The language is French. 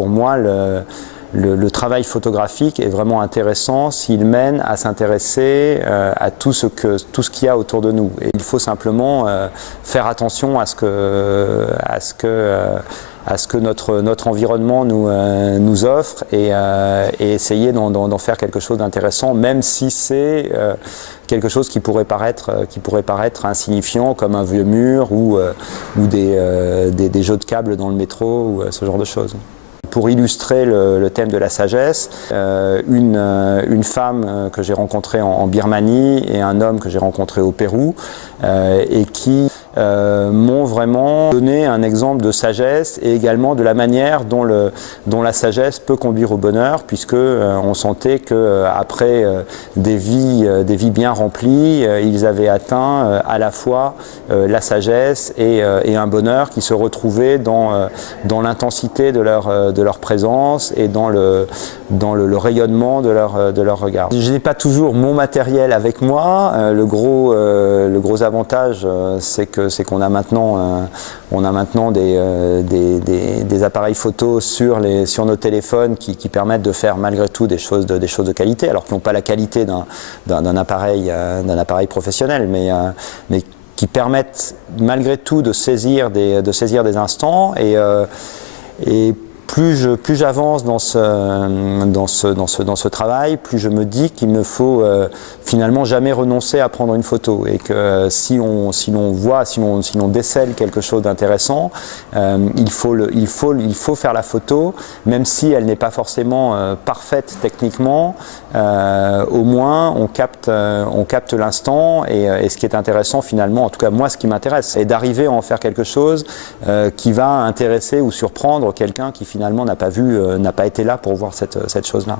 pour moi, le travail photographique est vraiment intéressant s'il mène à s'intéresser à tout ce qu'il y a autour de nous. Et il faut simplement faire attention à ce que notre environnement nous offre et essayer d'en faire quelque chose d'intéressant, même si c'est quelque chose qui pourrait paraître insignifiant, comme un vieux mur ou des jeux de câbles dans le métro ou ce genre de choses. Pour illustrer le thème de la sagesse, une femme que j'ai rencontrée en Birmanie et un homme que j'ai rencontré au Pérou et qui m'ont vraiment donné un exemple de sagesse et également de la manière dont la sagesse peut conduire au bonheur, puisque on sentait qu'après des vies bien remplies, ils avaient atteint à la fois la sagesse et un bonheur qui se retrouvait dans l'intensité de leur présence et dans le rayonnement de leur regard. Je n'ai pas toujours mon matériel avec moi. Le gros avantage, c'est qu'on a maintenant des appareils photo sur nos téléphones qui permettent de faire malgré tout des choses de qualité, alors qu'ils n'ont pas la qualité d'un appareil professionnel, mais qui permettent malgré tout de saisir des instants et plus j'avance dans ce travail, plus je me dis qu'il ne faut finalement jamais renoncer à prendre une photo, et que si l'on décèle quelque chose d'intéressant, il faut faire la photo, même si elle n'est pas forcément parfaite techniquement. Au moins on capte l'instant, et ce qui est intéressant finalement, en tout cas moi ce qui m'intéresse, c'est d'arriver à en faire quelque chose qui va intéresser ou surprendre quelqu'un qui finalement n'a pas été là pour voir cette chose-là.